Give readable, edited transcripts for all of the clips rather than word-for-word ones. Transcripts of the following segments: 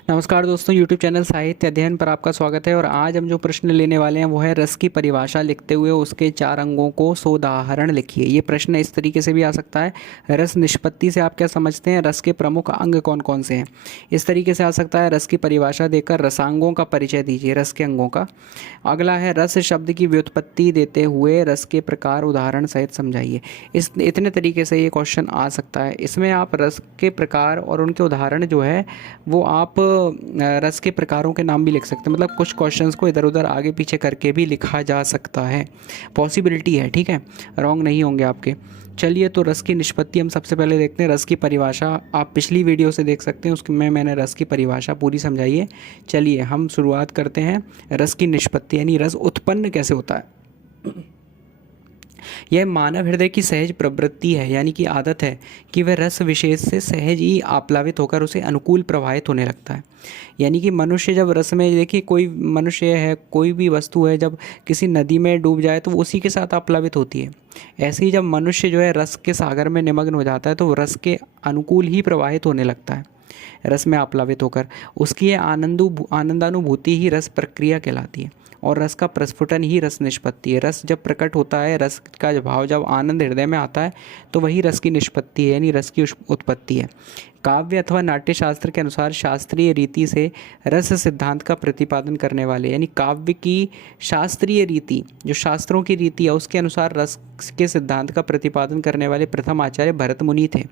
नमस्कार दोस्तों, YouTube channel साहित्य अध्ययन पर आपका स्वागत है। और आज हम जो प्रश्न लेने वाले हैं वो है रस की परिभाषा लिखते हुए उसके 4 अंगों को सोदाहरण लिखिए। ये प्रश्न इस तरीके से भी आ सकता है, रस निष्पत्ति से आप क्या समझते हैं, रस के प्रमुख अंग कौन कौन से हैं। इस तरीके से आ सकता है, रस की परिभाषा देकर रसांगों का परिचय दीजिए, रस के अंगों का। अगला है रस शब्द की व्युत्पत्ति देते हुए रस के प्रकार उदाहरण सहित समझाइए। इतने तरीके से ये क्वेश्चन आ सकता है। इसमें आप रस के प्रकार और उनके उदाहरण जो है वो आप रस के प्रकारों के नाम भी लिख सकते हैं। मतलब कुछ क्वेश्चंस को इधर उधर आगे पीछे करके भी लिखा जा सकता है, पॉसिबिलिटी है, ठीक है, रॉन्ग नहीं होंगे आपके। चलिए, तो रस की निष्पत्ति हम सबसे पहले देखते हैं। रस की परिभाषा आप पिछली वीडियो से देख सकते हैं, उसमें मैंने रस की परिभाषा पूरी समझाई है। चलिए हम शुरुआत करते हैं। रस की निष्पत्ति यानी रस उत्पन्न कैसे होता है। यह मानव हृदय की सहज प्रवृत्ति है, यानी कि आदत है कि वह रस विशेष से सहज ही आप्लावित होकर उसे अनुकूल प्रवाहित होने लगता है। यानी कि मनुष्य जब रस में, देखिए कोई मनुष्य है, कोई भी वस्तु है, जब किसी नदी में डूब जाए तो वो उसी के साथ आप्लावित होती है। ऐसे ही जब मनुष्य जो है रस के सागर में निमग्न हो जाता है तो वो रस के अनुकूल ही प्रवाहित होने लगता है, रस में आप्लावित होकर। उसकी ये आनंदानुभूति ही रस प्रक्रिया कहलाती है और रस का प्रस्फुटन ही रस निष्पत्ति है। रस जब प्रकट होता है, रस का भाव जब आनंद हृदय में आता है तो वही रस की निष्पत्ति है, यानी रस की उत्पत्ति है। काव्य अथवा नाट्य शास्त्र के अनुसार शास्त्रीय रीति से रस सिद्धांत का प्रतिपादन करने वाले, यानी काव्य की शास्त्रीय रीति, जो शास्त्रों की रीति है उसके अनुसार रस के सिद्धांत का प्रतिपादन करने वाले प्रथम आचार्य भरत मुनि थे।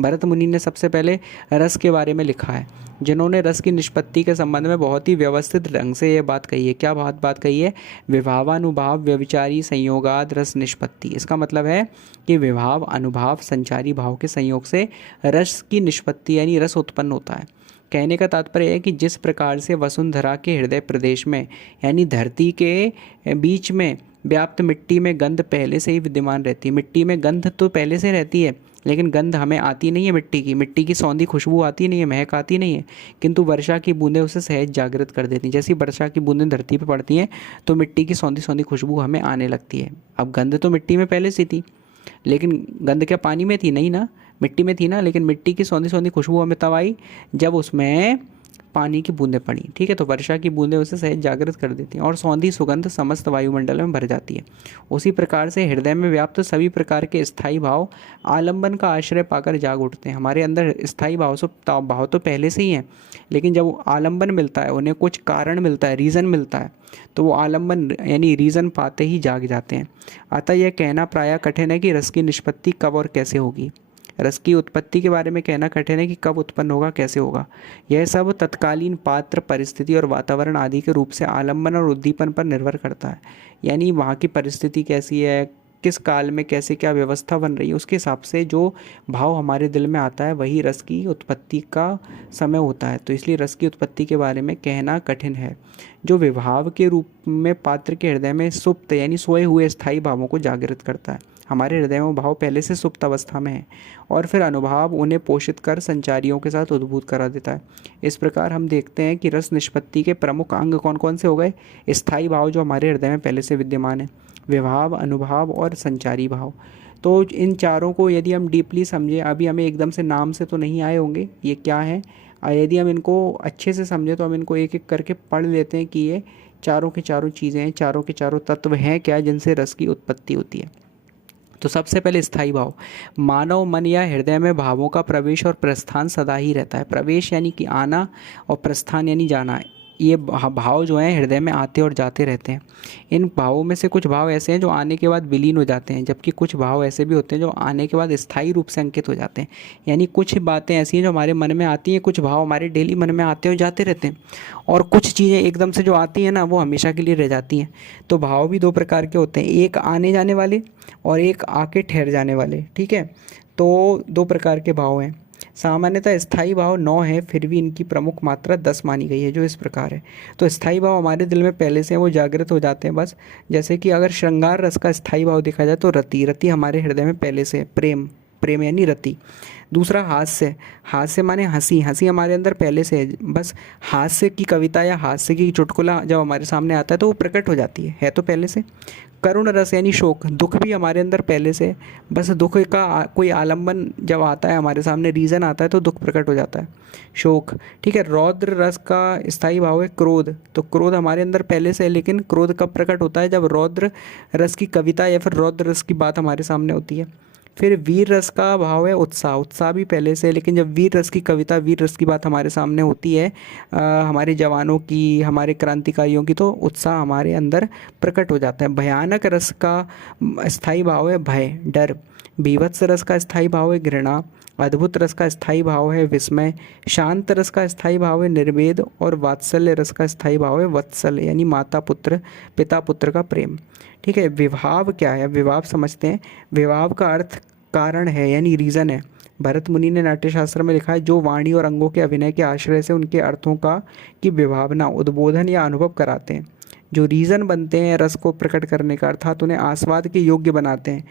भरत मुनि ने सबसे पहले रस के बारे में लिखा है, जिन्होंने रस की निष्पत्ति के संबंध में बहुत ही व्यवस्थित ढंग से ये बात कही है। क्या बात कही है? विभावानुभाव व्यभिचारी संयोगाद रस निष्पत्ति। इसका मतलब है कि विभाव, अनुभाव, संचारी भाव के संयोग से रस की निष्पत्ति यानी रस उत्पन्न होता है। कहने का तात्पर्य है कि जिस प्रकार से वसुंधरा के हृदय प्रदेश में यानी धरती के बीच में व्याप्त मिट्टी में गंध पहले से ही विद्यमान रहती है। मिट्टी में गंध तो पहले से रहती है, लेकिन गंध हमें आती नहीं है मिट्टी की सौंधी खुशबू आती नहीं है, महक आती नहीं है, किंतु वर्षा की बूंदें उसे सहज जागृत कर देती हैं। जैसी वर्षा की बूंदें धरती पर पड़ती हैं तो मिट्टी की सौंधी सौंधी खुशबू हमें आने लगती है। अब गंध तो मिट्टी में पहले से थी, लेकिन गंध क्या पानी में थी? नहीं ना, मिट्टी में थी ना। लेकिन मिट्टी की सौंधी सौंधी खुशबू हमें तब आई जब उसमें पानी की बूंदें पड़ी, ठीक है। तो वर्षा की बूंदें उसे सहज जागृत कर देती हैं और सौंधी सुगंध समस्त वायुमंडल में भर जाती है। उसी प्रकार से हृदय में व्याप्त सभी प्रकार के स्थायी भाव आलंबन का आश्रय पाकर जाग उठते हैं। हमारे अंदर स्थायी भाव तो पहले से ही हैं, लेकिन जब आलंबन मिलता है, उन्हें कुछ कारण मिलता है, रीज़न मिलता है, तो वो आलंबन यानी रीज़न पाते ही जाग जाते हैं। अतः यह कहना प्रायः कठिन है कि रस की निष्पत्ति कब और कैसे होगी। रस की उत्पत्ति के बारे में कहना कठिन है कि कब उत्पन्न होगा, कैसे होगा। यह सब तत्कालीन पात्र, परिस्थिति और वातावरण आदि के रूप से आलंबन और उद्दीपन पर निर्भर करता है। यानी वहाँ की परिस्थिति कैसी है, किस काल में कैसे क्या व्यवस्था बन रही है, उसके हिसाब से जो भाव हमारे दिल में आता है वही रस की उत्पत्ति का समय होता है। तो इसलिए रस की उत्पत्ति के बारे में कहना कठिन है। जो विभाव के रूप में पात्र के हृदय में सुप्त यानी सोए हुए स्थायी भावों को जागृत करता है। हमारे हृदय में भाव पहले से सुप्त अवस्था में है और फिर अनुभाव उन्हें पोषित कर संचारियों के साथ उद्भूत करा देता है। इस प्रकार हम देखते हैं कि रस निष्पत्ति के प्रमुख अंग कौन कौन से हो गए? स्थायी भाव जो हमारे हृदय में पहले से विद्यमान है, विभाव, अनुभाव और संचारी भाव। तो इन चारों को यदि हम डीपली समझें, अभी हमें एकदम से नाम से तो नहीं आए होंगे ये क्या है, यदि हम इनको अच्छे से समझें तो हम इनको एक एक करके पढ़ लेते हैं कि ये चारों की चारों चीज़ें हैं, चारों के चारों तत्व हैं क्या जिनसे रस की उत्पत्ति होती है। तो सबसे पहले स्थायी भाव। मानव मन या हृदय में भावों का प्रवेश और प्रस्थान सदा ही रहता है। प्रवेश यानी कि आना और प्रस्थान यानी जाना। ये भाव जो हैं हृदय में आते और जाते रहते हैं। इन भावों में से कुछ भाव ऐसे हैं जो आने के बाद विलीन हो जाते हैं, जबकि कुछ भाव ऐसे भी होते हैं जो आने के बाद स्थायी रूप से अंकित हो जाते हैं। यानी कुछ बातें ऐसी हैं जो हमारे मन में आती हैं, कुछ भाव हमारे डेली मन में आते और जाते रहते हैं, और कुछ चीज़ें एकदम से जो आती हैं ना वो हमेशा के लिए रह जाती हैं। तो भाव भी 2 प्रकार के होते हैं, एक आने जाने वाले और एक आके ठहर जाने वाले, ठीक है। तो 2 प्रकार के भाव हैं। सामान्यतः स्थायी भाव 9 है, फिर भी इनकी प्रमुख मात्रा 10 मानी गई है, जो इस प्रकार है। तो स्थायी भाव हमारे दिल में पहले से वो जागृत हो जाते हैं बस। जैसे कि अगर श्रृंगार रस का स्थायी भाव देखा जाए तो रति हमारे हृदय में पहले से, प्रेम प्रेम यानी रति। दूसरा हास्य, हास्य माने हंसी, हंसी हमारे अंदर पहले से है, बस हास्य की कविता या हास्य की चुटकुला जब हमारे सामने आता है तो वो प्रकट हो जाती है तो पहले से। करुण रस यानी शोक, दुख भी हमारे अंदर पहले से है, बस दुख का कोई आलम्बन जब आता है हमारे सामने, रीज़न आता है तो दुख प्रकट हो जाता है, शोक। ठीक है। रौद्र रस का स्थायी भाव है क्रोध, तो क्रोध हमारे अंदर पहले से है, लेकिन क्रोध कब प्रकट होता है, जब रौद्र रस की कविता या फिर रौद्र रस की बात हमारे सामने होती है। फिर वीर रस का भाव है उत्साह, उत्साह भी पहले से है, लेकिन जब वीर रस की कविता, वीर रस की बात हमारे सामने होती है, हमारे जवानों की, हमारे क्रांतिकारियों की, तो उत्साह हमारे अंदर प्रकट हो जाता है। भयानक रस का स्थायी भाव है भय, डर। बीभत्स रस का स्थायी भाव है घृणा। अद्भुत रस का स्थायी भाव है विस्मय। शांत रस का स्थायी भाव है निर्वेद। और वात्सल्य रस का स्थायी भाव है वत्सल, यानी माता पुत्र, पिता पुत्र का प्रेम। ठीक है। विभाव क्या है, विभाव समझते हैं। विभाव का अर्थ कारण है, यानी रीज़न है। भरत मुनि ने नाट्यशास्त्र में लिखा है, जो वाणी और अंगों के अभिनय के आश्रय से उनके अर्थों का की विभावना, उद्बोधन या अनुभव कराते हैं। जो रीज़न बनते हैं रस को प्रकट करने का, अर्थात उन्हें आस्वाद के योग्य बनाते हैं,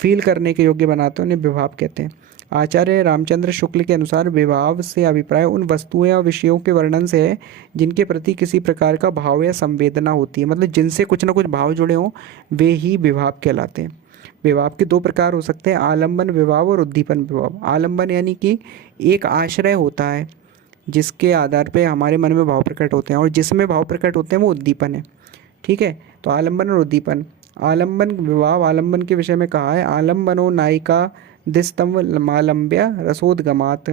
फील करने के योग्य बनाते हैं, उन्हें विभाव कहते हैं। आचार्य रामचंद्र शुक्ल के अनुसार विभाव से अभिप्राय उन वस्तुओं या विषयों के वर्णन से है जिनके प्रति किसी प्रकार का भाव या संवेदना होती है, मतलब जिनसे कुछ ना कुछ भाव जुड़े हों, वे ही विभाव कहलाते हैं। विभाव के दो प्रकार हो सकते हैं, आलम्बन विभाव और उद्दीपन विभाव। आलम्बन यानी कि एक आश्रय होता है जिसके आधार पे हमारे मन में भाव प्रकट होते हैं, और जिसमें भाव प्रकट होते हैं वो उद्दीपन है। ठीक है। तो आलम्बन और उद्दीपन। आलम्बन विभाव, आलम्बन के विषय में कहा है, आलम्बनो नायिका दिस्तंभ मालम्ब्य रसोद्गमात,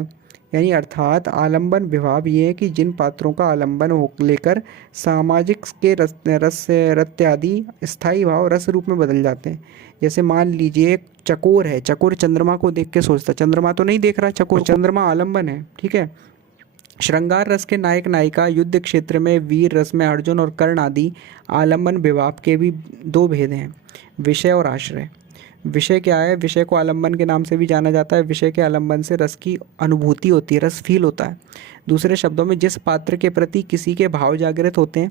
यानी अर्थात आलम्बन विभाव ये है कि जिन पात्रों का आलम्बन हो लेकर सामाजिक के रस रत्यादि स्थायी भाव रस रूप में बदल जाते हैं। जैसे मान लीजिए एक चकोर है, चकोर चंद्रमा को देख के सोचता, चंद्रमा तो नहीं देख रहा, चकोर, चंद्रमा आलम्बन है। ठीक है। श्रृंगार रस के नायक नायिका, युद्ध क्षेत्र में वीर रस में अर्जुन और कर्ण आदि आलम्बन विभाव के भी दो भेद हैं, विषय और आश्रय। विषय क्या है, विषय को आलम्बन के नाम से भी जाना जाता है। विषय के आलम्बन से रस की अनुभूति होती है, रस फील होता है। दूसरे शब्दों में जिस पात्र के प्रति किसी के भाव जागृत होते हैं,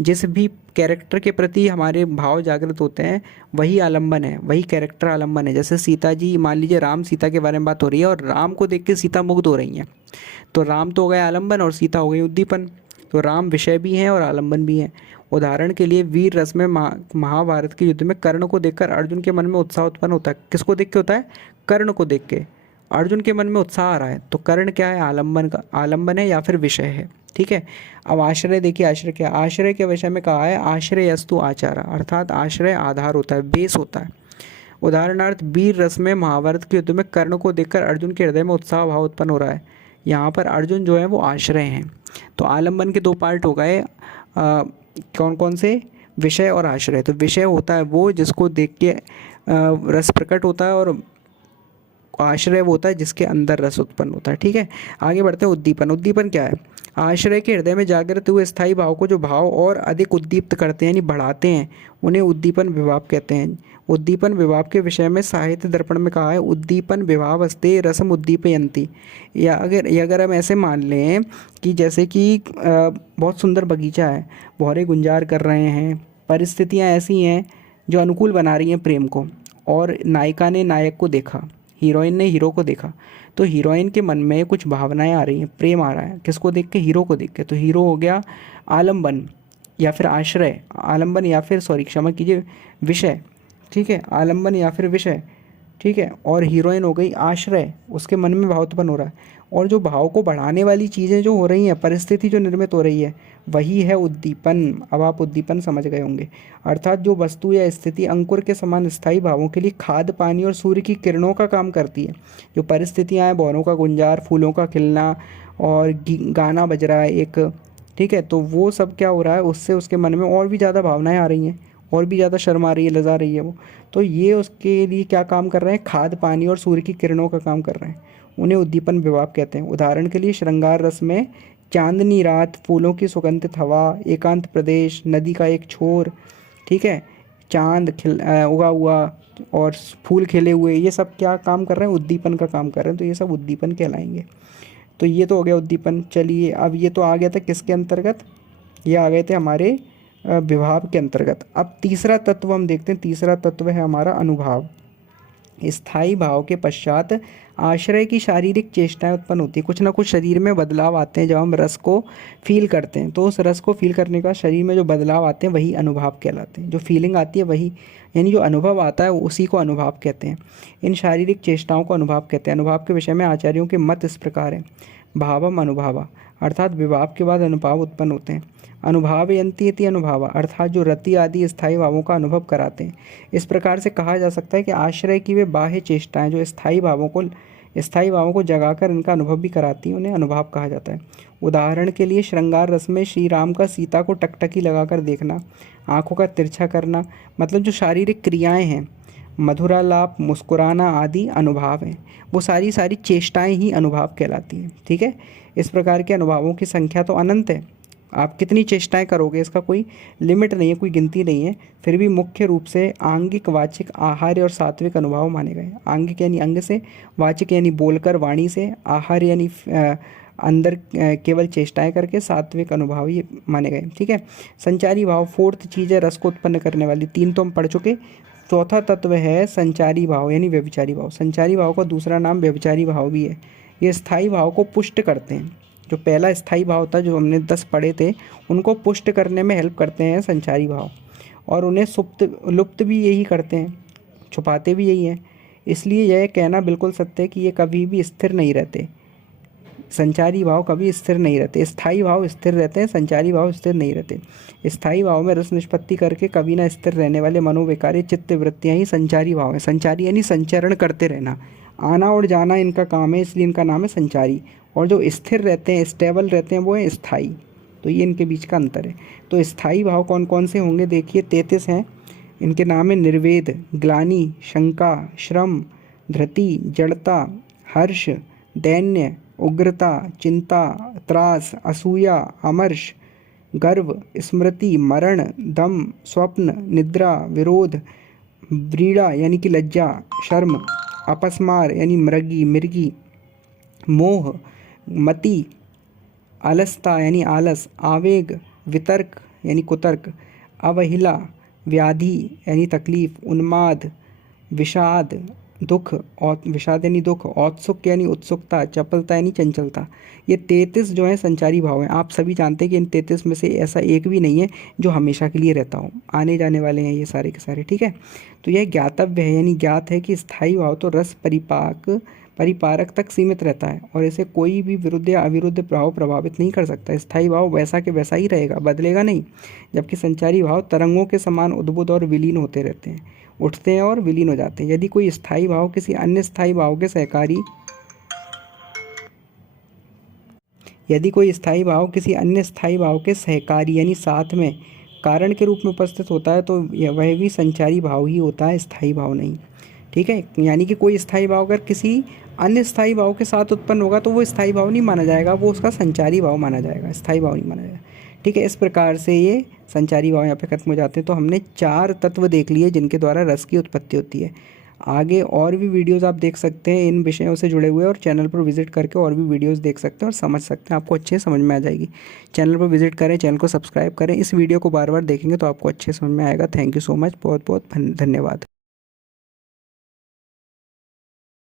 जिस भी कैरेक्टर के प्रति हमारे भाव जागृत होते हैं, वही आलम्बन है, वही कैरेक्टर आलम्बन है। जैसे सीता जी, मान लीजिए राम सीता के बारे में बात हो रही है और राम को देख के सीता मुग्ध हो रही हैं, तो राम तो हो गए आलम्बन और सीता हो गई उद्दीपन। तो राम विषय भी हैं और आलम्बन भी हैं। उदाहरण के लिए वीर रस में महाभारत के युद्ध में कर्ण को देखकर अर्जुन के मन में उत्साह उत्पन्न होता है। किसको देख के होता है, कर्ण को देख के अर्जुन के मन में उत्साह आ रहा है, तो कर्ण क्या है, आलम्बन का, आलम्बन है या फिर विषय है। ठीक है। अब आश्रय देखिए, आश्रय क्या, आश्रय के विषय में कहा है, आश्रयस्तु आचारा, अर्थात आश्रय आधार होता है, बेस होता है। उदाहरणार्थ वीर रस में महाभारत के युद्ध में कर्ण को देखकर अर्जुन के हृदय में उत्साह भाव उत्पन्न हो रहा है, यहाँ पर अर्जुन जो है वो आश्रय हैं। तो आलम्बन के दो पार्ट हो गए, कौन कौन से, विषय और आश्रय। तो विषय होता है वो जिसको देख के रस प्रकट होता है, और आश्रय वो होता है जिसके अंदर रस उत्पन्न होता है। ठीक है। आगे बढ़ते हैं उद्दीपन। उद्दीपन क्या है, आश्रय के हृदय में जागृत हुए स्थायी भाव को जो भाव और अधिक उद्दीप्त करते हैं, यानी बढ़ाते हैं, उन्हें उद्दीपन विभाव कहते हैं। उद्दीपन विभाव के विषय में साहित्य दर्पण में कहा है, उद्दीपन विभावस्ते रसम उद्दीपयन्ति। या अगर हम ऐसे मान लें कि जैसे कि बहुत सुंदर बगीचा है, भौरे गुंजार कर रहे हैं, परिस्थितियाँ ऐसी हैं जो अनुकूल बना रही हैं प्रेम को, और नायिका ने नायक को देखा, हीरोइन ने हीरो को देखा, तो हीरोइन के मन में कुछ भावनाएं आ रही हैं, प्रेम आ रहा है, किसको देख के, हीरो को देख के। तो हीरो हो गया आलम्बन या फिर आश्रय, आलम्बन या फिर सॉरी क्षमा कीजिए विषय। ठीक है। आलम्बन या फिर विषय। ठीक है। और हीरोइन हो गई आश्रय, उसके मन में भाव उत्पन्न हो रहा है, और जो भाव को बढ़ाने वाली चीज़ें जो हो रही हैं, परिस्थिति जो निर्मित हो रही है, वही है उद्दीपन। अब आप उद्दीपन समझ गए होंगे, अर्थात जो वस्तु या स्थिति अंकुर के समान स्थायी भावों के लिए खाद, पानी और सूर्य की किरणों का काम करती है। जो परिस्थितियाँ हैं, भौरों का गुंजार, फूलों का खिलना और गाना बज रहा है एक, ठीक है, तो वो सब क्या हो रहा है, उससे उसके मन में और भी ज़्यादा भावनाएँ आ रही हैं, और भी ज़्यादा शर्म आ रही है, लजा रही है वो, तो ये उसके लिए क्या काम कर रहे हैं, खाद, पानी और सूर्य की किरणों का काम कर रहे हैं, उन्हें उद्दीपन विभाव कहते हैं। उदाहरण के लिए श्रृंगार रस में चांदनी रात, फूलों की सुगंधित हवा, एकांत प्रदेश, नदी का एक छोर, ठीक है, चांद उगा हुआ और फूल खिले हुए, ये सब क्या काम कर रहे हैं, उद्दीपन का काम कर रहे हैं, तो ये सब उद्दीपन कहलाएंगे। तो ये तो हो गया उद्दीपन। चलिए अब ये तो आ गया था किसके अंतर्गत, ये आ गए थे हमारे विभाव के अंतर्गत। अब तीसरा तत्व हम देखते हैं, तीसरा तत्व है हमारा अनुभाव। स्थायी भाव के पश्चात आश्रय की शारीरिक चेष्टाएं उत्पन्न होती है। कुछ ना कुछ शरीर में बदलाव आते हैं जब हम रस को फील करते हैं, तो उस रस को फील करने का शरीर में जो बदलाव आते हैं वही अनुभव कहलाते हैं। जो फीलिंग आती है वही, यानी जो अनुभव आता है उसी को अनुभव कहते हैं। इन शारीरिक चेष्टाओं को अनुभव कहते हैं। अनुभव के विषय में आचार्यों के मत इस प्रकार है। भावम अनुभवा, अर्थात विभाव के बाद अनुभाव उत्पन्न होते हैं। अनुभावयन्ति इति अनुभवा, अर्थात जो रति आदि स्थायी भावों का अनुभव कराते हैं। इस प्रकार से कहा जा सकता है कि आश्रय की वे बाह्य चेष्टाएं जो स्थायी भावों को जगाकर इनका अनुभव भी कराती हैं, उन्हें अनुभव कहा जाता है। उदाहरण के लिए श्रृंगार रस में श्री राम का सीता को टकटकी लगाकर देखना, आंखों का तिरछा करना, मतलब जो शारीरिक क्रियाएं हैं, मधुरालाप, मुस्कुराना आदि अनुभव हैं। वो सारी चेष्टाएं ही अनुभव कहलाती हैं। ठीक है, इस प्रकार के अनुभवों की संख्या तो अनंत है। आप कितनी चेष्टाएं करोगे इसका कोई लिमिट नहीं है, कोई गिनती नहीं है। फिर भी मुख्य रूप से आंगिक, वाचिक, आहार्य और सात्विक अनुभव माने गए। आंगिक यानी अंग से, वाचिक यानी बोलकर वाणी से, आहार्य यानी अंदर केवल चेष्टाएं करके, सात्विक अनुभव ये माने गए। ठीक है, संचारी भाव फोर्थ चीज़ है रस को उत्पन्न करने वाली। 3 तो हम पढ़ चुके। चौथा तत्व है संचारी भाव यानी व्यभिचारी भाव। संचारी भाव का दूसरा नाम व्यभिचारी भाव भी है। ये स्थायी भाव को पुष्ट करते हैं। जो पहला स्थायी भाव था जो हमने 10 पढ़े थे, उनको पुष्ट करने में हेल्प करते हैं संचारी भाव, और उन्हें लुप्त भी यही करते हैं, छुपाते भी यही हैं। इसलिए यह कहना बिल्कुल सत्य है कि ये कभी भी स्थिर नहीं रहते। संचारी भाव कभी स्थिर नहीं रहते। स्थायी भाव स्थिर रहते हैं, संचारी भाव स्थिर नहीं रहते। स्थायी भाव में रस निष्पत्ति करके कभी ना स्थिर रहने वाले मनोविकारी चित्त वृत्तियाँ ही संचारी भाव है। संचारी यानी संचरण करते रहना, आना और जाना इनका काम है, इसलिए इनका नाम है संचारी। और जो स्थिर रहते हैं, स्टेबल रहते हैं, वो है स्थायी। तो ये इनके बीच का अंतर है। तो स्थायी भाव कौन कौन से होंगे देखिए, 33 हैं। इनके नाम है निर्वेद, ग्लानि, शंका, श्रम, धृति, जड़ता, हर्ष, दैन्य, उग्रता, चिंता, त्रास, असूया, अमर्ष, गर्व, स्मृति, मरण, दम, स्वप्न, निद्रा, विरोध, व्रीड़ा यानी कि लज्जा, शर्म, अपस्मार यानी मृगी, मोह, मति, अलसता यानी आलस, आवेग, वितर्क यानी कुतर्क, अवहिला, व्याधि यानी तकलीफ, उन्माद, विषाद, दुख, और विषाद यानी दुख, औत्सुक यानी उत्सुकता, चपलता यानी चंचलता। ये 33 जो है संचारी भाव हैं। आप सभी जानते हैं कि इन 33 में से ऐसा एक भी नहीं है जो हमेशा के लिए रहता हो, आने जाने वाले हैं ये सारे के सारे। ठीक है, तो यह ज्ञातव्य है, यानी ज्ञात है कि स्थायी भाव तो रस परिपारक तक सीमित रहता है और इसे कोई भी विरुद्ध या अविरुद्ध भाव प्रभावित नहीं कर सकता। स्थायी भाव वैसा के वैसा ही रहेगा, बदलेगा नहीं। जबकि संचारी भाव तरंगों के समान उद्भुत और विलीन होते रहते हैं, उठते हैं और विलीन हो जाते हैं। यदि कोई स्थायी भाव किसी अन्य स्थायी भाव के सहकारी यानी साथ में कारण के रूप में उपस्थित होता है, तो वह भी संचारी भाव ही होता है, स्थायी भाव नहीं। ठीक है, यानी कि कोई स्थायी भाव अगर किसी अन्य स्थायी भाव के साथ उत्पन्न होगा तो वो स्थायी भाव नहीं माना जाएगा, वो उसका संचारी भाव माना जाएगा, स्थायी भाव नहीं माना जाएगा। ठीक है, इस प्रकार से ये संचारी भाव यहाँ पे खत्म हो जाते हैं। तो हमने 4 तत्व देख लिए जिनके द्वारा रस की उत्पत्ति होती है। आगे और भी वीडियोस आप देख सकते हैं इन विषयों से जुड़े हुए, और चैनल पर विजिट करके और भी वीडियोस देख सकते हैं और समझ सकते हैं, आपको अच्छे समझ में आ जाएगी। चैनल पर विजिट करें, चैनल को सब्सक्राइब करें। इस वीडियो को बार बार देखेंगे तो आपको अच्छे समझ में आएगा। थैंक यू सो मच, बहुत बहुत धन्यवाद।